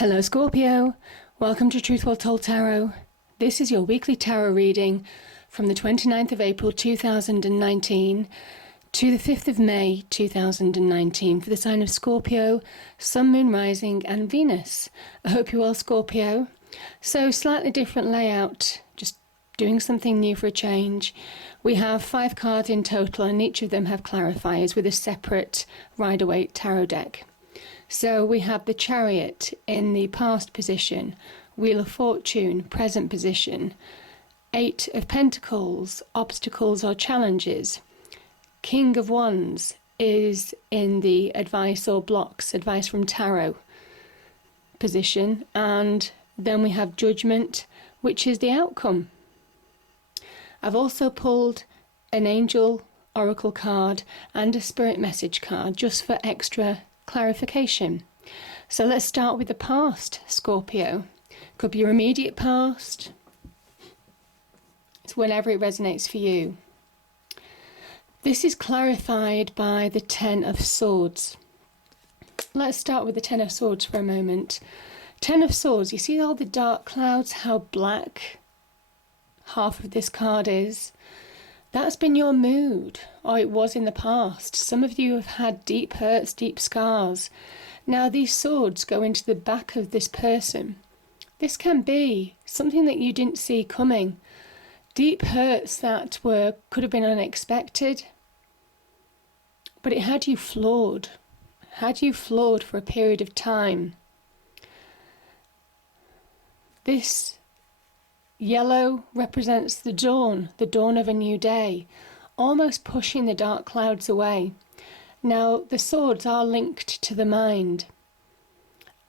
Hello Scorpio, welcome to Truth Well Told Tarot. This is your weekly tarot reading from the 29th of April 2019 to the 5th of May 2019 for the sign of Scorpio, Sun, Moon, Rising and Venus. I hope you're well, Scorpio. So slightly different layout, just doing something new for a change. We have 5 cards in total and each of them have clarifiers with a separate Rider-Waite tarot deck. So we have the Chariot in the past position, Wheel of Fortune, present position, 8 of Pentacles, obstacles or challenges. King of Wands is in the advice or blocks, advice from tarot position. And then we have Judgment, which is the outcome. I've also pulled an Angel Oracle card and a Spirit Message card just for extra clarification. So let's start with the past, Scorpio. Could be your immediate past. It's whenever it resonates for you. This is clarified by the Ten of Swords. Let's start with the Ten of Swords for a moment. Ten of Swords, you see all the dark clouds, how black half of this card is? That's been your mood, or it was in the past. Some of you have had deep hurts, deep scars. Now these swords go into the back of this person. This can be something that you didn't see coming. Deep hurts that could have been unexpected. But it had you floored. Had you floored for a period of time. This yellow represents the dawn of a new day, almost pushing the dark clouds away. Now, the swords are linked to the mind.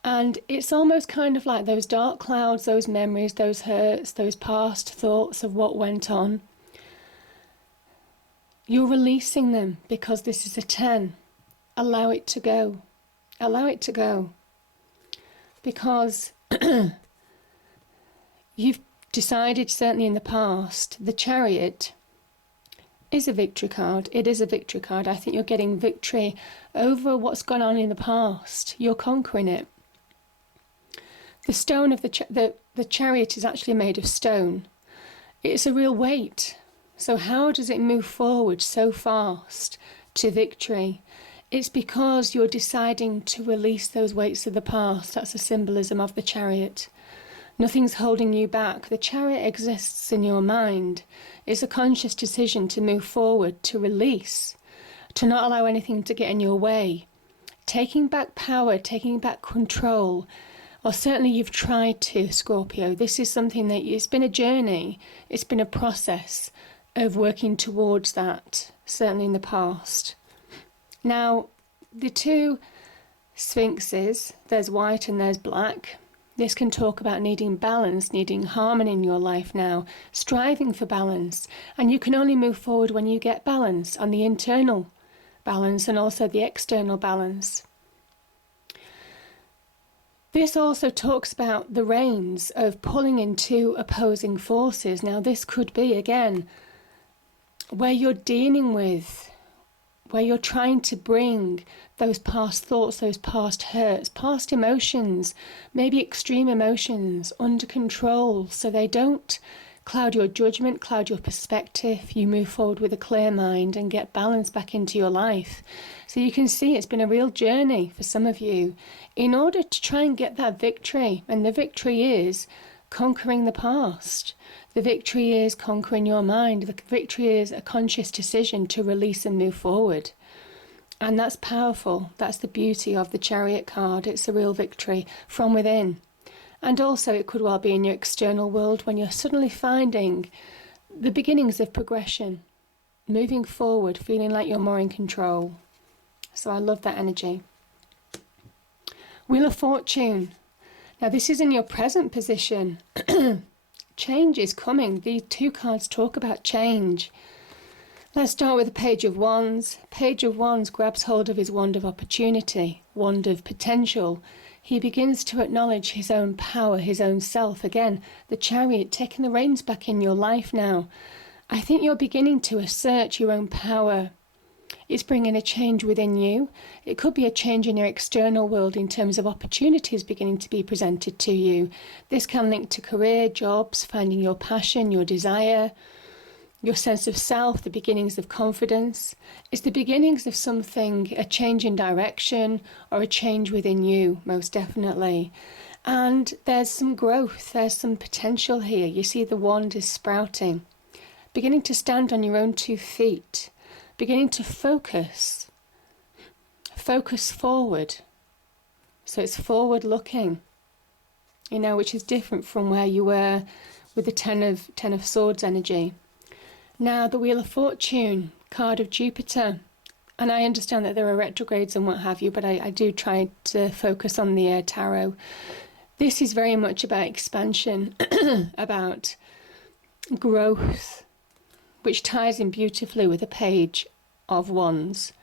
And it's almost kind of like those dark clouds, those memories, those hurts, those past thoughts of what went on. You're releasing them because this is a 10. Allow it to go. Allow it to go. Because you've decided, certainly in the past, the Chariot is a victory card. It is a victory card. I think you're getting victory over what's gone on in the past. You're conquering it. The stone of the Chariot is actually made of stone. It's a real weight. So how does it move forward so fast to victory? It's because you're deciding to release those weights of the past. That's the symbolism of the Chariot. Nothing's holding you back. The Chariot exists in your mind. It's a conscious decision to move forward, to release, to not allow anything to get in your way. Taking back power, taking back control, or certainly you've tried to, Scorpio. This is something that it's been a journey. It's been a process of working towards that, certainly in the past. Now, the 2 Sphinxes, there's white and there's black. This can talk about needing balance, needing harmony in your life now, striving for balance. And you can only move forward when you get balance, on the internal balance and also the external balance. This also talks about the reins of pulling in 2 opposing forces. Now this could be, again, where you're dealing with, where you're trying to bring those past thoughts, those past hurts, past emotions, maybe extreme emotions, under control so they don't cloud your judgment, cloud your perspective. You move forward with a clear mind and get balance back into your life. So you can see it's been a real journey for some of you in order to try and get that victory. And the victory is conquering the past. The victory is conquering your mind. The victory is a conscious decision to release and move forward. And that's powerful. That's the beauty of the Chariot card. It's a real victory from within. And also it could well be in your external world when you're suddenly finding the beginnings of progression, moving forward, feeling like you're more in control. So I love that energy. Wheel of Fortune. Now this is in your present position. Change is coming. These 2 cards talk about change. Let's start with the Page of Wands. Page of Wands grabs hold of his wand of opportunity, wand of potential. He begins to acknowledge his own power, his own self. Again, the Chariot, taking the reins back in your life now. I think you're beginning to assert your own power It's bringing a change within you. It could be a change in your external world in terms of opportunities beginning to be presented to you. This can link to career, jobs, finding your passion, your desire, your sense of self, the beginnings of confidence. It's the beginnings of something, a change in direction or a change within you, most definitely. And there's some growth, there's some potential here. You see the wand is sprouting. Beginning to stand on your own 2 feet. Beginning to focus. Focus forward. So it's forward looking, which is different from where you were with the Ten of Swords energy. Now the Wheel of Fortune, card of Jupiter. And I understand that there are retrogrades and what have you, but I do try to focus on the tarot. This is very much about expansion, about growth, which ties in beautifully with the Page of Wands,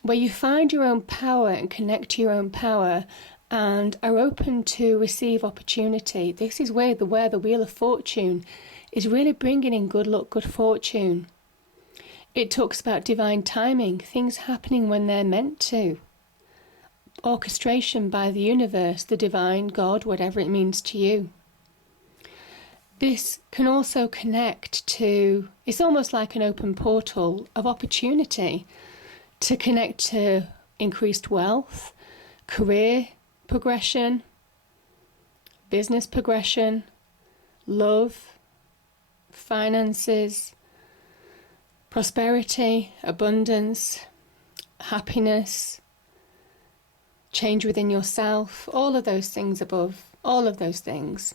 where you find your own power and connect to your own power and are open to receive opportunity. This is where the Wheel of Fortune is really bringing in good luck, good fortune. It talks about divine timing, things happening when they're meant to. Orchestration by the universe, the divine, God, whatever it means to you. This can also connect to, it's almost like an open portal of opportunity to connect to increased wealth, career progression, business progression, love, finances, prosperity, abundance, happiness, change within yourself, all of those things above, all of those things.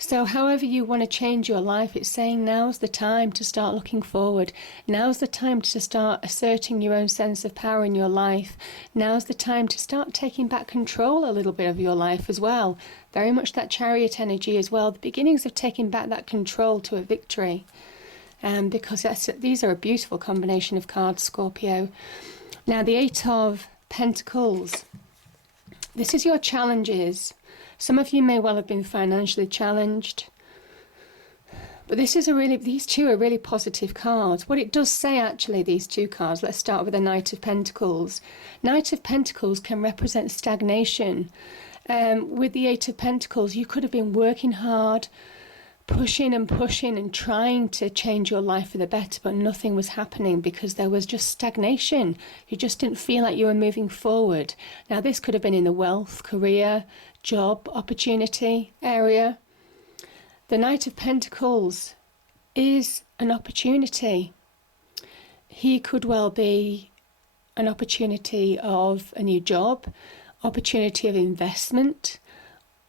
So however you want to change your life, it's saying now's the time to start looking forward. Now's the time to start asserting your own sense of power in your life. Now's the time to start taking back control a little bit of your life as well. Very much that Chariot energy as well. The beginnings of taking back that control to a victory. Because these are a beautiful combination of cards, Scorpio. Now the 8 of Pentacles. This is your challenges. Some of you may well have been financially challenged. But these two are really positive cards. What it does say actually, these 2 cards, let's start with the Knight of Pentacles. Knight of Pentacles can represent stagnation. With the 8 of Pentacles, you could have been working hard, pushing and trying to change your life for the better, but nothing was happening because there was just stagnation. You just didn't feel like you were moving forward. Now this could have been in the wealth, career, job, opportunity area. The Knight of Pentacles is an opportunity. He could well be an opportunity of a new job, opportunity of investment,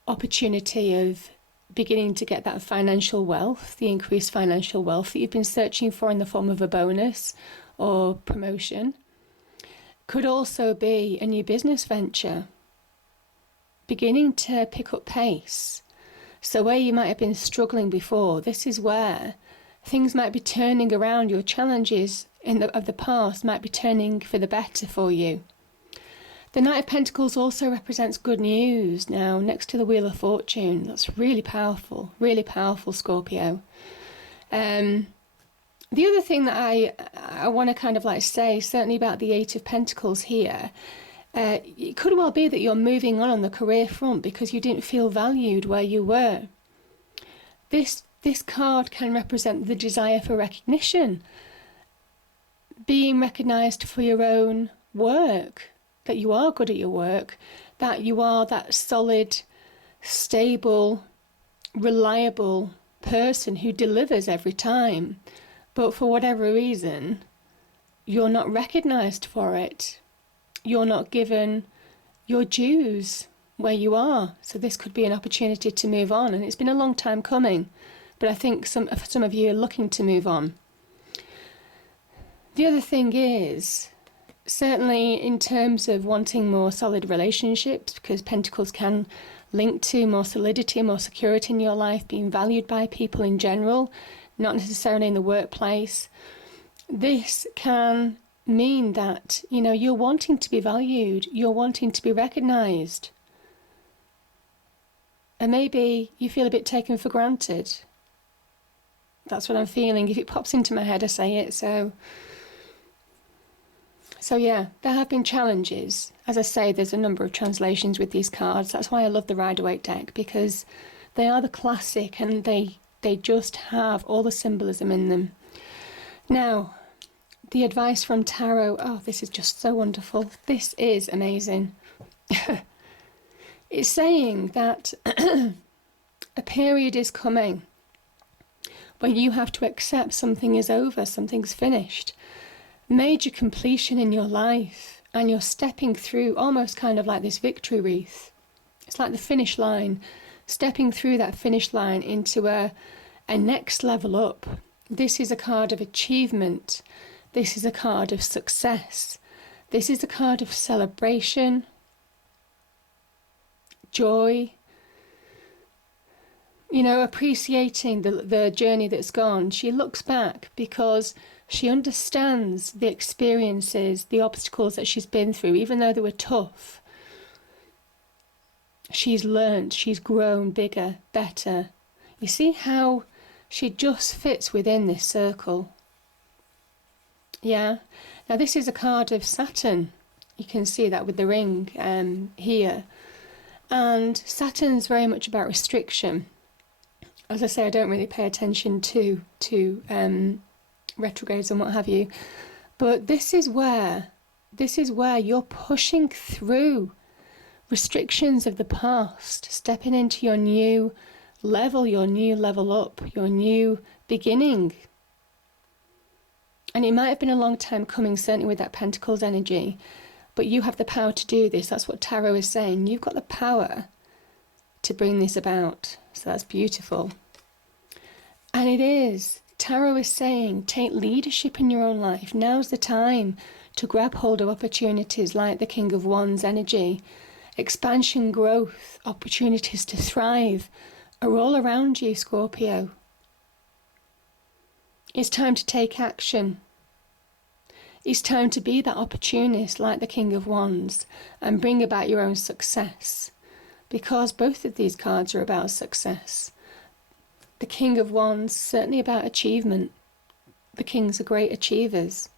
opportunity of beginning to get that financial wealth, the increased financial wealth that you've been searching for in the form of a bonus or promotion. Could also be a new business venture, beginning to pick up pace. So where you might have been struggling before, this is where things might be turning around. Your challenges of the past might be turning for the better for you. The Knight of Pentacles also represents good news now, next to the Wheel of Fortune. That's really powerful, Scorpio. The other thing that I want to kind of like say, certainly about the 8 of Pentacles here, it could well be that you're moving on the career front because you didn't feel valued where you were. This card can represent the desire for recognition, being recognised for your own work, that you are good at your work, that you are that solid, stable, reliable person who delivers every time. But for whatever reason, you're not recognised for it. You're not given your dues where you are. So this could be an opportunity to move on. And it's been a long time coming. But I think some of you are looking to move on. The other thing is, certainly in terms of wanting more solid relationships, because Pentacles can link to more solidity, more security in your life, being valued by people in general, not necessarily in the workplace. This can mean that, you're wanting to be valued, you're wanting to be recognised. And maybe you feel a bit taken for granted. That's what I'm feeling. If it pops into my head, I say it. So So yeah, there have been challenges. As I say, there's a number of translations with these cards. That's why I love the Rider-Waite deck, because they are the classic and they just have all the symbolism in them. Now, the advice from Tarot, oh, this is just so wonderful. This is amazing. It's saying that a period is coming when you have to accept something is over, something's finished. Major completion in your life, and you're stepping through almost kind of like this victory wreath. It's like the finish line, stepping through that finish line into a next level up. This is a card of achievement. This is a card of success. This is a card of celebration, joy, you know, appreciating the journey that's gone. She looks back because she understands the experiences, the obstacles that she's been through, even though they were tough. She's learned, she's grown bigger, better. You see how she just fits within this circle? Yeah. Now this is a card of Saturn. You can see that with the ring here. And Saturn's very much about restriction. As I say, I don't really pay attention to retrogrades and what have you. But this is where you're pushing through restrictions of the past, stepping into your new level up, your new beginning. And it might have been a long time coming, certainly with that Pentacles energy, but you have the power to do this. That's what Tarot is saying. You've got the power to bring this about. So that's beautiful. And it is. Tarot is saying, take leadership in your own life. Now's the time to grab hold of opportunities like the King of Wands energy. Expansion, growth, opportunities to thrive are all around you, Scorpio. It's time to take action. It's time to be that opportunist like the King of Wands and bring about your own success, because both of these cards are about success. The King of Wands, certainly about achievement. The Kings are great achievers.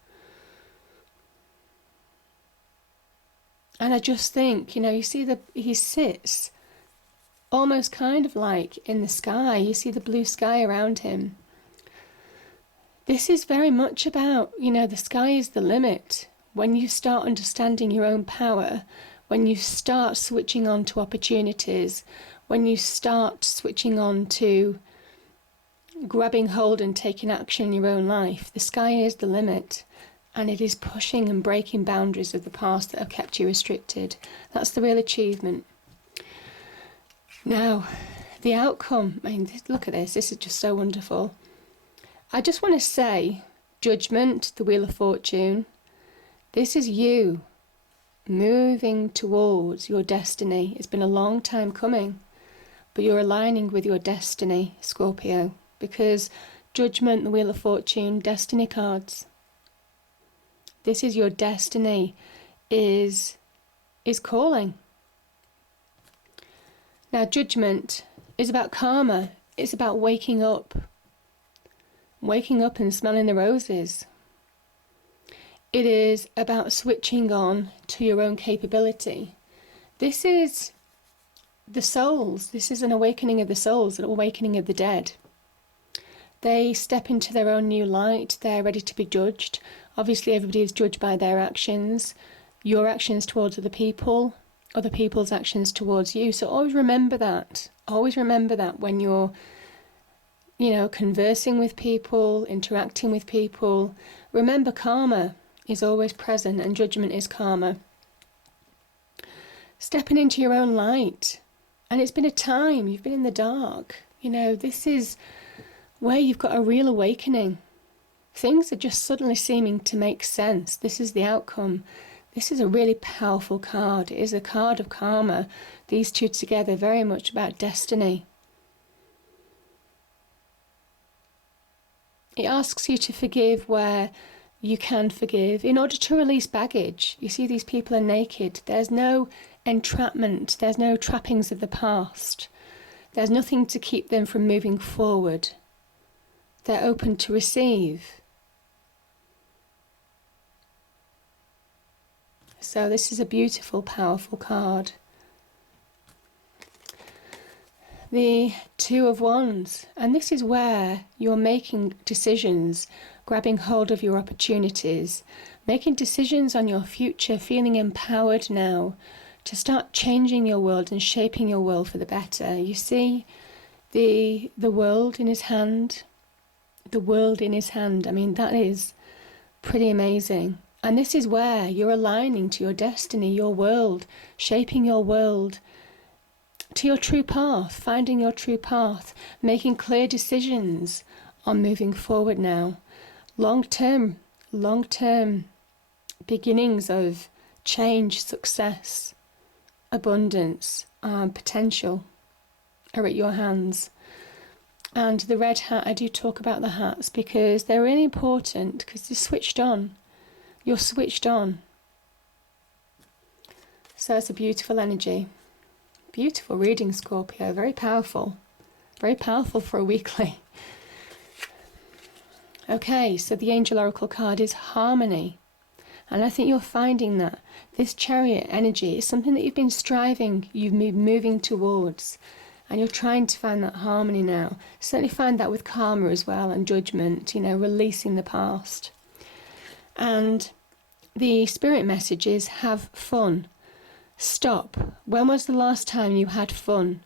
And I just think, you know, you see he sits almost kind of like in the sky. You see the blue sky around him. This is very much about, you know, the sky is the limit. When you start understanding your own power, when you start switching on to opportunities, when you start switching on to grabbing hold and taking action in your own life, the sky is the limit. And it is pushing and breaking boundaries of the past that have kept you restricted. That's the real achievement. Now, the outcome, I mean, look at this. This is just so wonderful. I just want to say, Judgment, the Wheel of Fortune, this is you moving towards your destiny. It's been a long time coming, but you're aligning with your destiny, Scorpio, because Judgment, the Wheel of Fortune, destiny cards. This is your destiny is calling. Now, Judgment is about karma. It's about waking up and smelling the roses. It is about switching on to your own capability. This is the souls. This is an awakening of the souls, an awakening of the dead. They step into their own new light. They're ready to be judged. Obviously, everybody is judged by their actions. Your actions towards other people, other people's actions towards you. So always remember that. Always remember that when you're, you know, conversing with people, interacting with people. Remember, karma is always present and judgment is karma. Stepping into your own light. And it's been a time, you've been in the dark. You know, this is where you've got a real awakening. Things are just suddenly seeming to make sense. This is the outcome. This is a really powerful card. It is a card of karma. These two together, very much about destiny. It asks you to forgive where you can forgive in order to release baggage. You see, these people are naked. There's no entrapment. There's no trappings of the past. There's nothing to keep them from moving forward. They're open to receive. So this is a beautiful, powerful card. The Two of Wands, and this is where you're making decisions, grabbing hold of your opportunities, making decisions on your future, feeling empowered now to start changing your world and shaping your world for the better. You see the world in his hand, the world in his hand. I mean, that is pretty amazing. And this is where you're aligning to your destiny, your world, shaping your world to your true path, finding your true path, making clear decisions on moving forward now. Long-term beginnings of change, success, abundance, potential are at your hands. And the red hat, I do talk about the hats because they're really important, because you're switched on. You're switched on. So it's a beautiful energy. Beautiful reading, Scorpio. Very powerful. Very powerful for a weekly. Okay, so the Angel Oracle card is Harmony. And I think you're finding that this Chariot energy is something that you've been striving, you've been moving towards. And you're trying to find that harmony now. Certainly find that with karma as well, and judgment, releasing the past. And the spirit message is have fun. Stop. When was the last time you had fun?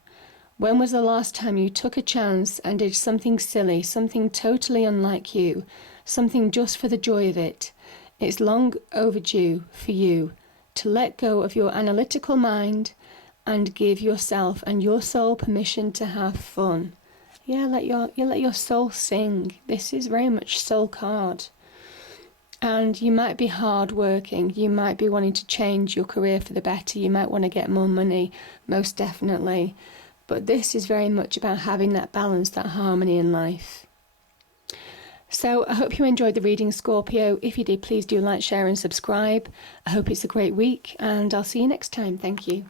When was the last time you took a chance and did something silly, something totally unlike you, something just for the joy of it? It's long overdue for you to let go of your analytical mind and give yourself and your soul permission to have fun. Yeah, let your soul sing. This is very much soul card. And you might be hard working, you might be wanting to change your career for the better, you might want to get more money, most definitely. But this is very much about having that balance, that harmony in life. So I hope you enjoyed the reading, Scorpio. If you did, please do like, share and subscribe. I hope it's a great week, and I'll see you next time. Thank you.